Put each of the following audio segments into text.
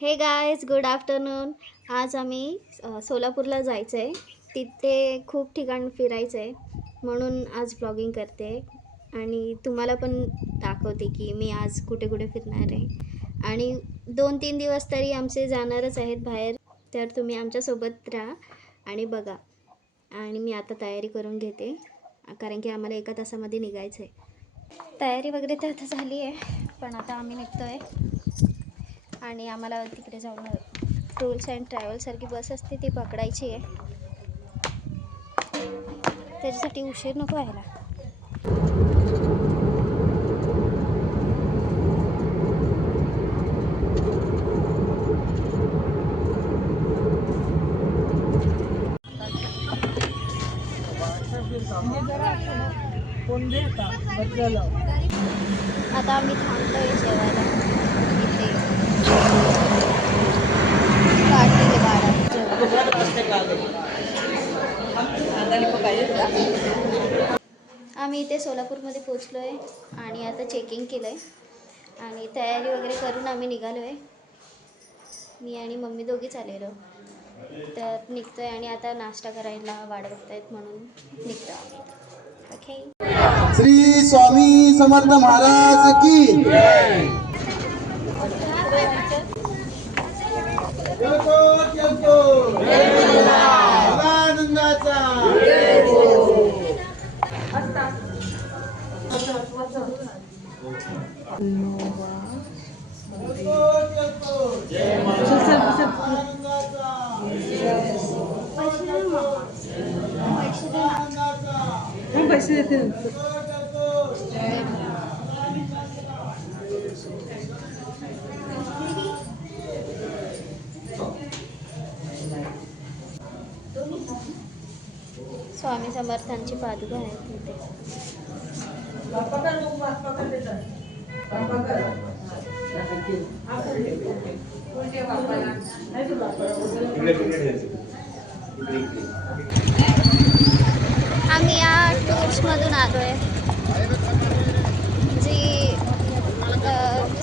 हे guys, good afternoon. आज आम्ही सोलापूरला जायचं आहे. तिथे खूप ठिकाण फिरायचं आहे, म्हणून आज ब्लॉगिंग करते आणि तुम्हाला पण दाखवते की मी आज कुठे कुठे फिरणार आहे. आणि 2-3 दिवस तरी आमचे जाणारच आहेत बाहेर, तर तुम्ही आमच्यासोबत राहा आणि बघा. आणि मी आता तयारी करून घेते, कारण की आम्हाला 1 तासामध्ये निघायचं आहे. तयारी वगैरे तर आता झाली आहे, पण आता आम्ही निघतो आहे. आणि आम्हाला तिकडे जाऊन टूर्स अँड ट्रॅव्हलसारखी बस असते ती पकडायची आहे. त्याच्यासाठी उशीर नको व्हायला. आता आम्ही थांबतोय जेवायला इथे पाटील वाडा आम्ही इथे सोलापूरमध्ये पोचलो आहे आणि आता चेकिंग केलं आहे आणि तयारी वगैरे करून आम्ही निघालो आहे. मी आणि मम्मी दोघीच आलेलो, तर निघतो आहे आणि आता नाश्ता करायला वाट बघतायत म्हणून निघतो आम्ही. ओके. श्री स्वामी समर्थ महाराज की पैसे देते. स्वामी समर्थांची पादुका आहेत तिथे. आम्ही या टूर्समधून आलो आहे, जी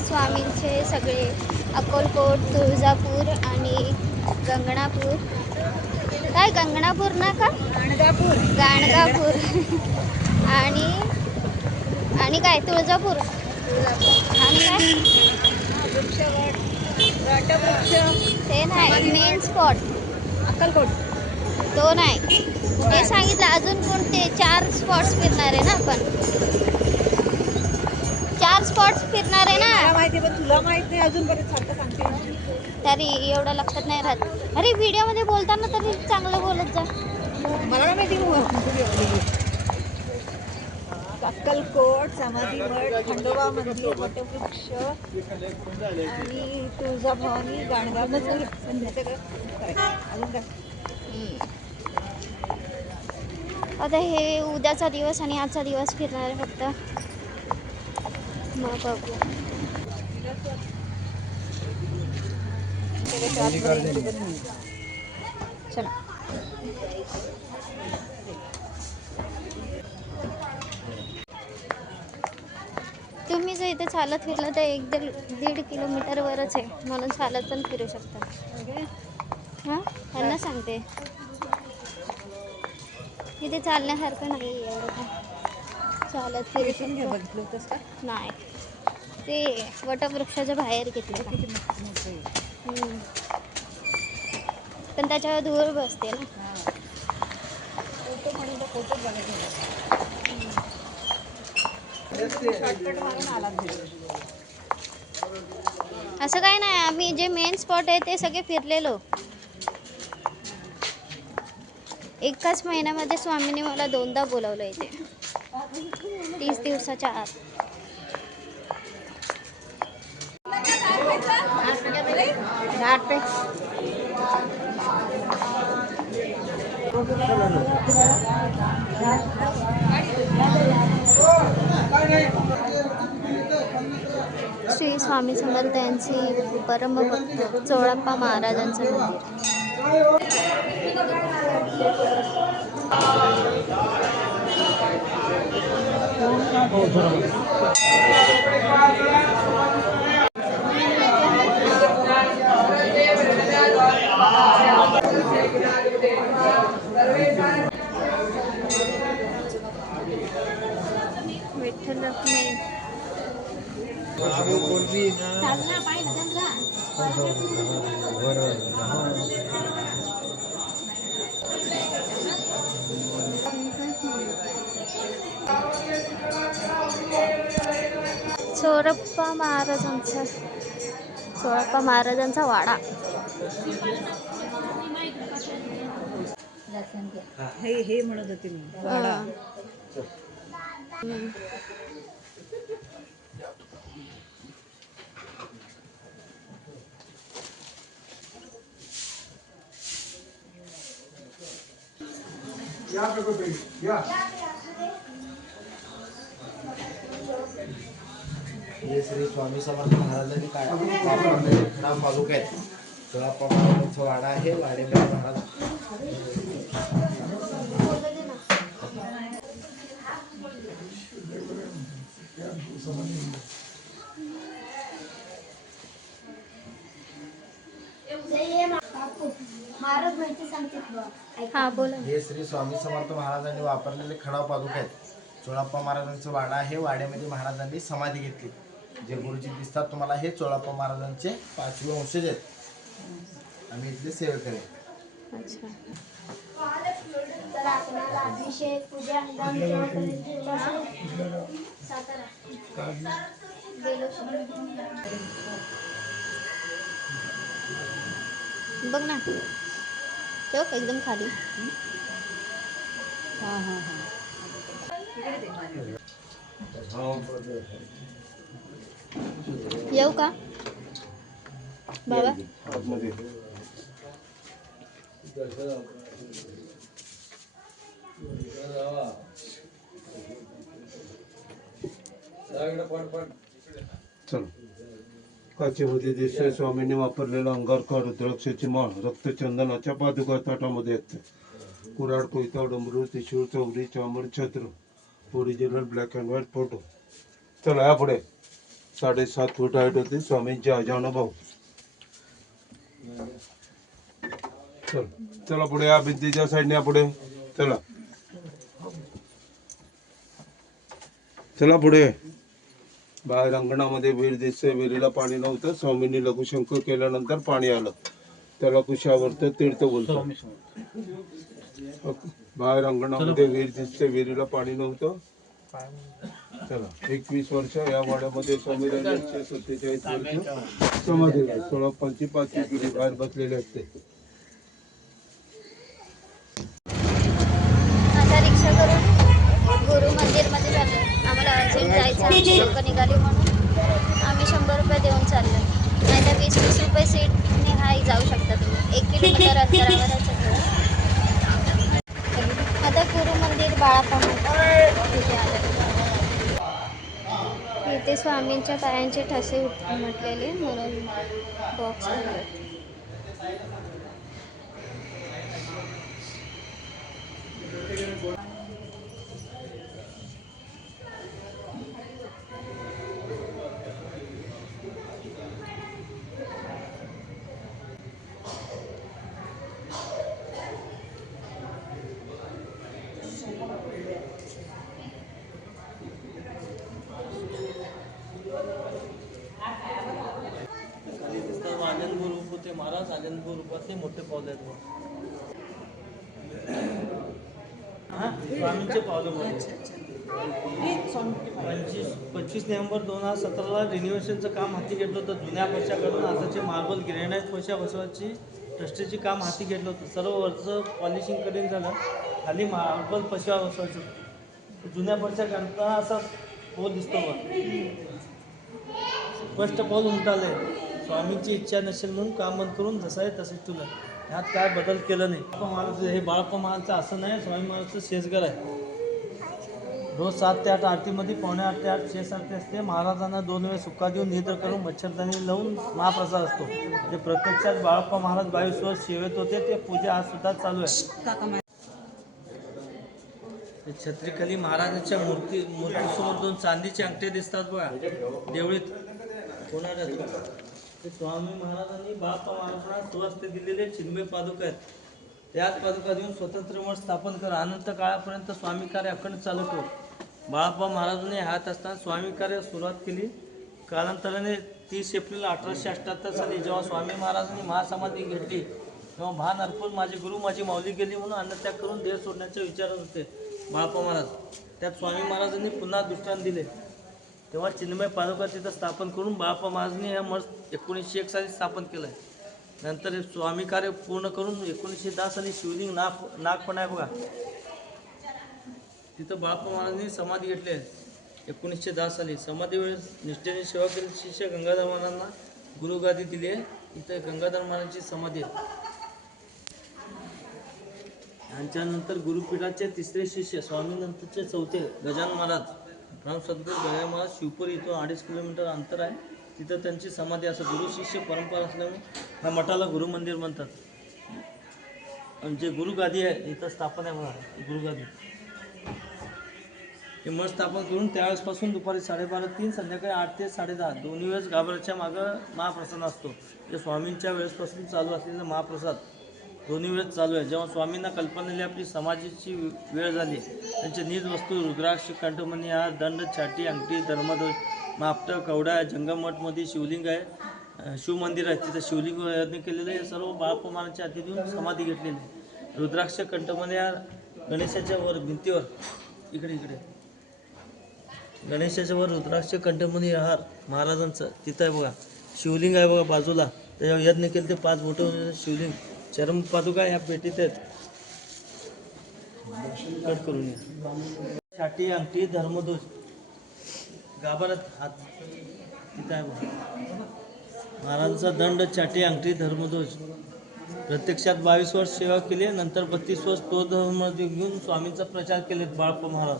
स्वामींचे सगळे अक्कलकोट, तुळजापूर आणि गंगणापूर. काय गंगणापूर ना का गाणगापूर आणि काय तुळजापूर आणि काय ते नाही. मेन स्पॉट अक्कलकोट तो नाही, ते सांगितलं. अजून कोणते 4 स्पॉट्स फिरणार आहे ना आपण. 4 स्पॉट्स फिरणार आहे ना. माहिती, पण तुला माहित नाही अजून. बरेच सारखं सांगते तरी एवढं लक्षात नाही राहत. अरे व्हिडिओमध्ये बोलताना तरी चांगलं बोलत जा. मला काय माहिती. अक्कलकोट, समाधी मठ, खंडोबा मंदिर, वटवृक्ष आणि तुळजाभवानी, गाणगाव. अजून काय? आता हे उद्याचा दिवस आणि आजचा दिवस फिरणार आहे फक्त. मग बघू. चला. तुम्ही जर इथे चालत फिरलं तर 1-1.5 किलोमीटरवरच आहे, म्हणून चालत पण फिरू शकता. हां, त्यांना सांगते इथे चालण्यासारखं नाही आहे एवढं काय. चालत फिरू शकतो. बघितलं होतंस का? नाही, ते वटवृक्षाच्या बाहेर घेतलं. पण त्याच्यावर धूळ बसते ना. असं काय नाही, आम्ही जे मेन स्पॉट आहे ते सगळे फिरलेलो. एकाच महिन्यामध्ये स्वामीने मला 2दा बोलावलं इथे, 30 दिवसाच्या आत. श्री स्वामी समर्थ यांची परमभक्त चोळप्पा महाराजांचं मंदिर. सोळप्पा महाराजांचा वाडा. हे म्हणत होते मी वाडा. हम्म. हे श्री स्वामी समर्थ महाराजांनी काय वापरलेले खडा पादुका आहेत. सोळाप्पा महाराजांचा वाडा आहे. वाड्यामध्ये महाराज हा बोला. हे श्री स्वामी समर्थ महाराजांनी वापरलेले खडा पादुका आहेत. चोळाप्पा महाराजांचा वाडा आहे. वाड्यामध्ये महाराजांनी समाधी घेतली. जे गुरुजी दिसतात तुम्हाला हे चोळाप्पा महाराजांचे 5वे वंशज आहेत. आम्ही इथले सेवक आहे. अच्छा. अभिषेक पूजा बघ ना, ठेव का एकदम खाली. हां हां हां. येऊ का बाबा? चल. काचेमध्ये देसाई स्वामींनी वापरलेला अंगारका रुद्राक्षाची माळ रक्तचंदनाच्या पादुका ताटामध्ये असते. कुऱ्हाड, कोयता, डमरू, त्रिशूळ, चौरी, चामर, छत्र, original black and white photo. चला या पुढे. 7.5 फूट हाईट होती स्वामींची अजानुभव. चल चला पुढे या भिंतीच्या साईडने या पुढे. चला चला पुढे. बाहेर अंगणामध्ये विहीर दिसते. विहिरीला पाणी नव्हतं. स्वामींनी लघुशंक केल्यानंतर पाणी आलं. त्याला कुशावर्त तीर्थ बोलतो. बाहेर अंगणामध्ये विहीर दिसते. विहिरीला पाणी नव्हतं. चला 21 वर्ष या वाड्यामध्ये स्वामी राहिले. 147 वर्ष समाधी. 16 5 पिढी बाहेर बसलेले असते. आता रिक्षा करून गुरु मंदिरमध्ये चाललो. आम्हाला अर्जंट जायचं. आमची लोकं निघाली म्हणून आम्ही 100 रुपये देऊन चाललो. नाही तर 20-20 रुपये सीटने हाही जाऊ शकता तुम्ही. 1 किलोमीटर अंतरावर आहे सगळं. आता गुरु मंदिर बाळाप्पा तिथे आलं. इथे स्वामींच्या पायांचे ठसे म्हटलेले म्हणून बॉक्स आहे. आनंदपूर रूप होते महाराज. आनंदपूर रूपातले मोठे पावले आहेत. हां स्वामींचे पावलं बोलले. 25 नोव्हेंबर 2017ला रिन्युएशनचं काम हाती घेतलं होतं. जुन्या फरशाकडून आताचे मार्बल ग्रेनाईट फरशा बसवायची ट्रस्टीची काम हाती घेतलं होतं. सर्व वरचं पॉलिशिंग करून झालं. खाली मार्बल फरशा बसवायचं. जुन्या फरशा काढताना असा पोल दिसतो बघ. स्पष्ट पाऊल उमटाले. स्वामींची इच्छा नसेल म्हणून काम बंद करून जसं आहे तसेच तुला. ह्यात काय बदल केलं नाही. बाळाप्पा महाराज हे बाळाप्पा महाराजचं असं नाही. स्वामी महाराजचं शेजगर आहे. रोज 7 ते 8 आरतीमध्ये 7:45 ते 8 शेष आरती असते. महाराजांना 2 वेळ सुक्का देऊन निद्र करून मच्छरदाणी लावून महाप्रसाद असतो. जे प्रत्यक्षात बाळाप्पा महाराज 22 वर्ष सेवेत होते ते पूजा आज सुद्धा चालू आहे. छत्रीखाली महाराजांच्या मूर्तीसमोर 2 चांदीचे अंगठे दिसतात बघा. देवळीत कोणाला ते स्वामी महाराजांनी बाळाप्पा महाराजांना सुवास्ते दिलेले चिन्मय पादुका आहेत. त्याच पादुका देऊन स्वतंत्र मठ स्थापन करा. अनंत काळापर्यंत स्वामी कार्य अखंड चालू ठेव. बाळाप्पा महाराजांनी हात असताना स्वामी कार्य सुरुवात केली. कालांतराने 30 एप्रिल 1878 साली जेव्हा स्वामी महाराजांनी महासमाधी घेतली तेव्हा भान अर्पण माझे गुरु माझी माऊली गेली म्हणून अन्नत्याग करून देह सोडण्याच्या विचारात होते बाळप्पा महाराज. त्यात स्वामी महाराजांनी पुन्हा दृष्टांत दिले. तेव्हा चिन्मय पादुका तिथं स्थापन करून बाळप्पा महाराजांनी हे मठ 1901 साली स्थापन केलं आहे. नंतर हे स्वामी कार्य पूर्ण करून 1910 साली शिवलिंग नाग पण आहे बघा तिथं बाळप्पा महाराजांनी समाधी घेतली आहे. 1910 साली समाधी वेळेस निष्ठेने सेवा केली शिष्य गंगाधर महाराजांना गुरुगादी दिली आहे. इथं गंगाधर महाराजांची समाधी आहे. यांच्यानंतर गुरुपीठाचे तिसरे शिष्य स्वामी नंतरचे चौथे गजानन महाराज राम सद्गुरू गजानन महाराज शिवपुरी इथून 2.5 किलोमीटर अंतर आहे. तिथं त्यांची समाधी असं गुरु शिष्य परंपरा असल्यामुळे ह्या मठाला गुरु मंदिर म्हणतात. आणि जे गुरुगादी आहे इथं स्थापन आहे बघा गुरुगादी. हे मठ स्थापन करून त्यावेळेसपासून दुपारी 12:30 3 संध्याकाळी 8 ते 10:30 दोन्ही वेळेस गाभाऱ्याच्या मागं महाप्रसाद असतो. जे स्वामींच्या वेळेसपासून चालू असलेला महाप्रसाद दोन्ही वेळेस चालू आहे. जेव्हा स्वामींना कल्पना दिली आपली समाधीची वेळ झाली त्यांचे निज वस्तू रुद्राक्ष कंठमणी हार दंड छाटी अंगठी धर्मध्वज मापटं कवडा जंगमठमध्ये शिवलिंग आहे शिवमंदिर आहे तिथं शिवलिंग यज्ञ केलेलं आहे. सर्व बाळप्पा महाराजांच्या हाती देऊन समाधी घेतलेली आहे. रुद्राक्ष कंठमणी हार गणेशाच्या वर भिंतीवर इकडे गणेशाच्या वर रुद्राक्ष कंठमणी हार महाराजांचं तिथं आहे बघा. शिवलिंग आहे बघा बाजूला त्याच्यावर यज्ञ केलं ते 5 बोटं शिवलिंग. चरम पादुका या पेटीत आहेत कट करून या. छाटी अंगठी धर्मध्वज गाभारात हात तिथं आहे बघा महाराजांचा दंड छाटी अंगठी धर्मध्वज. प्रत्यक्षात 22 वर्ष सेवा केली नंतर 32 वर्ष तो धर्म घेऊन स्वामींचा प्रचार केले बाळप्पा महाराज.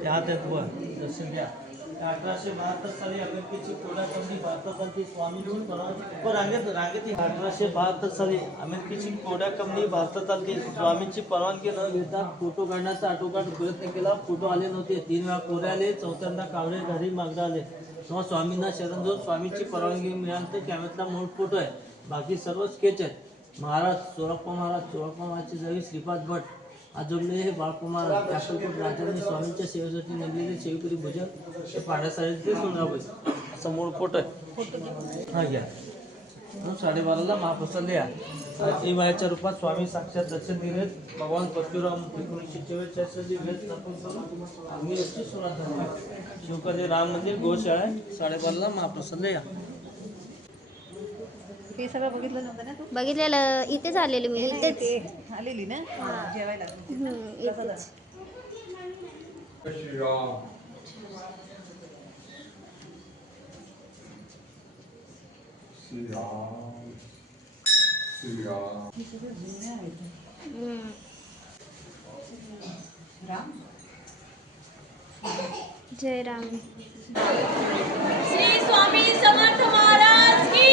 ते हात आहेत बघा दर्शन द्या. 1872 साली अमेरिकेची कोडाकंपनी भारतात आली. स्वामींची परवानगी रांगेत 1872 साली अमेरिकेची कोडाकंपनी भारतात आली. स्वामींची परवानगी न घेता फोटो काढण्याचा आटोकाट प्रयत्न केला. फोटो आले नव्हते. 3 वेळा कोरे आले. चौथ्यांदा कावळे घरी मागदा आले. तेव्हा स्वामींना शरण जाऊन स्वामींची परवानगी मिळाली. कॅमेऱ्यातला मूळ फोटो आहे. बाकी सर्व स्केच आहेत. महाराज चोळप्पा महाराजची जागी श्रीपाद भट आजोबले हे बाळप्पा महाराज अक्कलकोट राजांनी स्वामींच्या सेवेसाठी नेमलेले सेवेकरी भोजन हे पांढऱ्या साडीचे सोनाबाई असं मूळ फोटो आहे. हा घ्या. 12:30ला महाप्रसाद लिहा. जीवाच्या रूपात स्वामी साक्षात दर्शन दिले. भगवान परशुराम 1944 साली वेद स्थापन करून अग्निवरची सुरुवात झाली. शिवकाली राम मंदिर गोशाळा 12:30ला महाप्रसाद लिहा. हे सगळं बघितलं नव्हतं ना तू? बघितलेलं इथेच आलेले मी इथेच. ते आलेली ना जेवायला. इथेच. जय राम. श्री स्वामी समर्थ महाराज की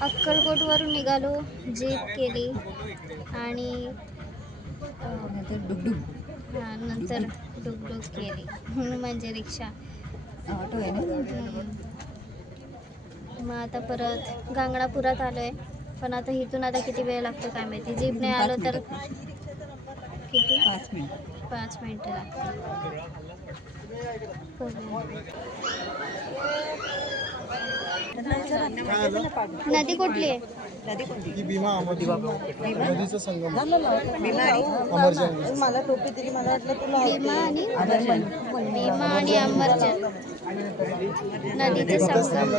अक्कलकोटवरून निघालो. जीप केली आणि नंतर डुगडुग केली म्हणजे रिक्षा. ऑटो आहे ना. मग आता परत गांगणापुरात आलो आहे. पण आता इथून आता किती वेळ लागतो काय माहिती. जीपने आलो तर किती 5 मिनिटं लागतील. नदी कुठली आहे? नदी कोणती? भीमा नदीचा संगम मला टोपी दिली. मला वाटलं तुला भीमा आणि अमरचंद नदीचं संगम.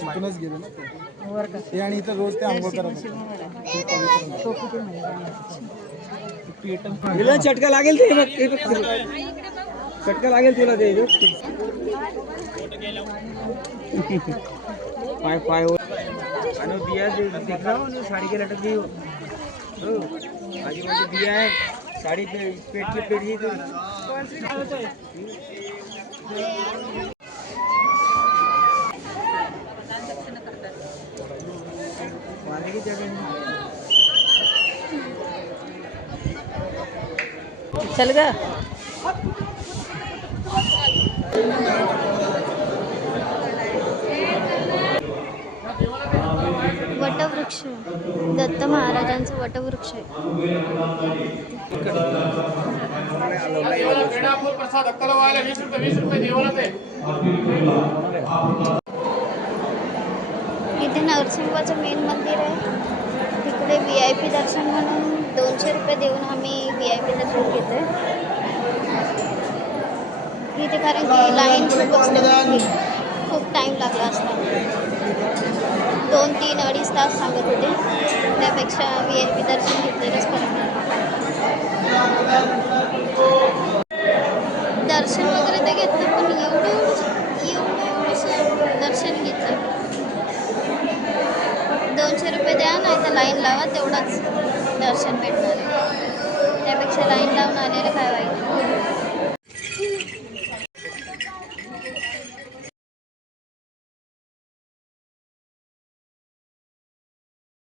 तिथूनच गेले ना ते. आणि इथं रोज ते आंघोळ करत चटका लागेल ते चटका लागेल तुला ते पाय पाय आणि बिया देख रहा हूँ साड़ी के लटक गई हो आजी माझी बिया है साड़ी पे पेट की पेट ही मारने की जगह चल ग. वटवृक्ष दत्त महाराजांचं वटवृक्ष आहे. इथे नरसिंहाचं मेन मंदिर आहे. तिकडे VIP दर्शन म्हणून 200 रुपये देऊन आम्ही VIP दर्शन घेतोय. इथे कारण की लाईन खूप असते, खूप टाईम लागला असता. 2, 3, 2.5 तास सांगत होते. त्यापेक्षा VIP दर्शन घेतलेलंच बरं. दर्शन वगैरे तर घेतलं, पण एवढंसं दर्शन घेतलं. 200 रुपये द्या, नाही तर लाईन लावा, तेवढंच दर्शन भेटणार आहे. त्यापेक्षा लाईन लावून आलेलं काय वाईट.